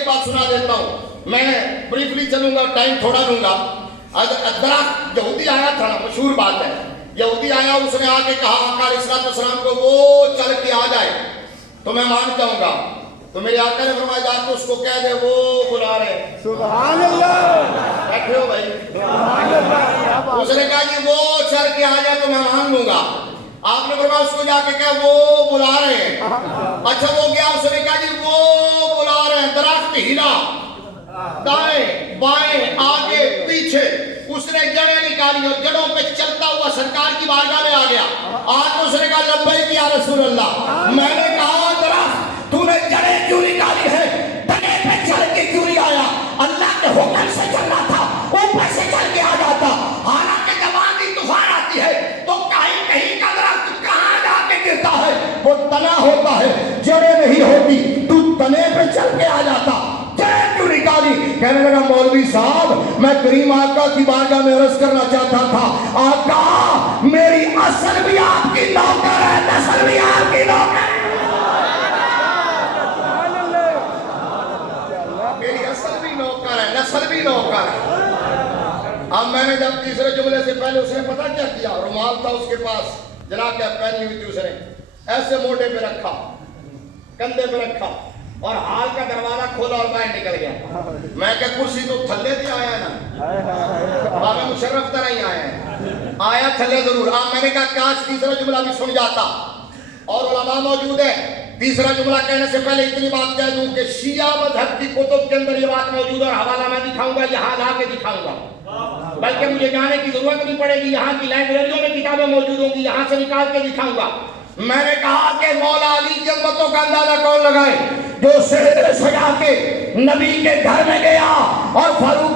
ایک بات سنا دیتا ہوں, میں بریفلی چلوں گا, ٹائم تھوڑا لوں گا. درخت یہودی آیا تھا نا, مشہور بات ہے, یہودی آیا, اس نے آ کے کہا آقا علیہ السلام کو وہ چل کے آ جائے تو میں مان جاؤں گا. تو میرے آقا نے فرمایا جا کے اس کو کہہ دے وہ بلا رہے. سبحان اللہ, بیٹھے ہو بھائی, سبحان اللہ. اس نے کہا جی وہ چل کے آ جائے تو میں مان لوں گا. آپ نے فرمایا اس کو جا کے کہا وہ بلا رہے ہیں. اچھا وہ گیا, اس نے کہا جی وہ بلا رہے ہیں. درخت ہلا, دائیں بائیں آگے پیچھے, اس نے جڑیں نکالی اور جڑوں پہ چلتا ہوا سرکار کی بارگاہ میں آ گیا. آج اس نے کہا لبیک یا رسول اللہ. میں نے کہا درخت تو نے جڑیں کیوں نکالی ہے, تنے پہ چل کے کیوں نہیں آیا؟ اللہ کے حکم سے چل رہا تھا, اوپر سے چل کے آ جاتا. حالانکہ جب آندھی طوفان آتی ہے تو کہیں کہیں کا درخت کہاں جا کے گرتا ہے, وہ تنا ہوتا ہے, جڑیں نہیں ہوتی. تو تنے پہ چل کے آ جاتا, جڑیں کیوں نکالی؟ کہنے لگا مولوی صاحب میں کریم آقا کی بارگاہ میں عرض کرنا چاہتا تھا, آقا میری اصل بھی آپ کی نوکر ہے, نسل بھی آپ کی نوکر ہے. میری اصل بھی نوکر ہے, نسل بھی نوکر ہے. اب میں نے جب تیسرے جملے سے پہلے, اس نے پتا کیا کیا, رومال تھا اس کے پاس, جناب کیا پہنی ہوئی تھی, اس نے ایسے موٹے پہ رکھا, کندھے پہ رکھا, اور حال کا دروازہ کھولا اور باہر نکل گیا. میں کہ کرسی تو تھلے تھی آیا ہے نا, بابا مشرف طرح ہی آیا ہے, آیا تھلے ضرور. اب میں نے کہا کاش تیسرا جملہ بھی سن جاتا, اور علماء موجود ہے. تیسرا جملہ کہنے سے پہلے اتنی بات کہہ دوں کہ شیعہ مذہب کی کتب کے اندر یہ بات موجود ہے, اور حوالہ میں دکھاؤں گا, یہاں لا کے دکھاؤں گا, بلکہ مجھے جانے کی ضرورت نہیں پڑے گی. یہاں کی لائبریریوں میں کتابیں موجود ہوں گی, یہاں سے نکال کے دکھاؤں گا. میں نے کہا کہ مولا علی کی عظمتوں کا اندازہ کون لگائے, جو سجا کے نبی کے گھر میں گیا اور فاروق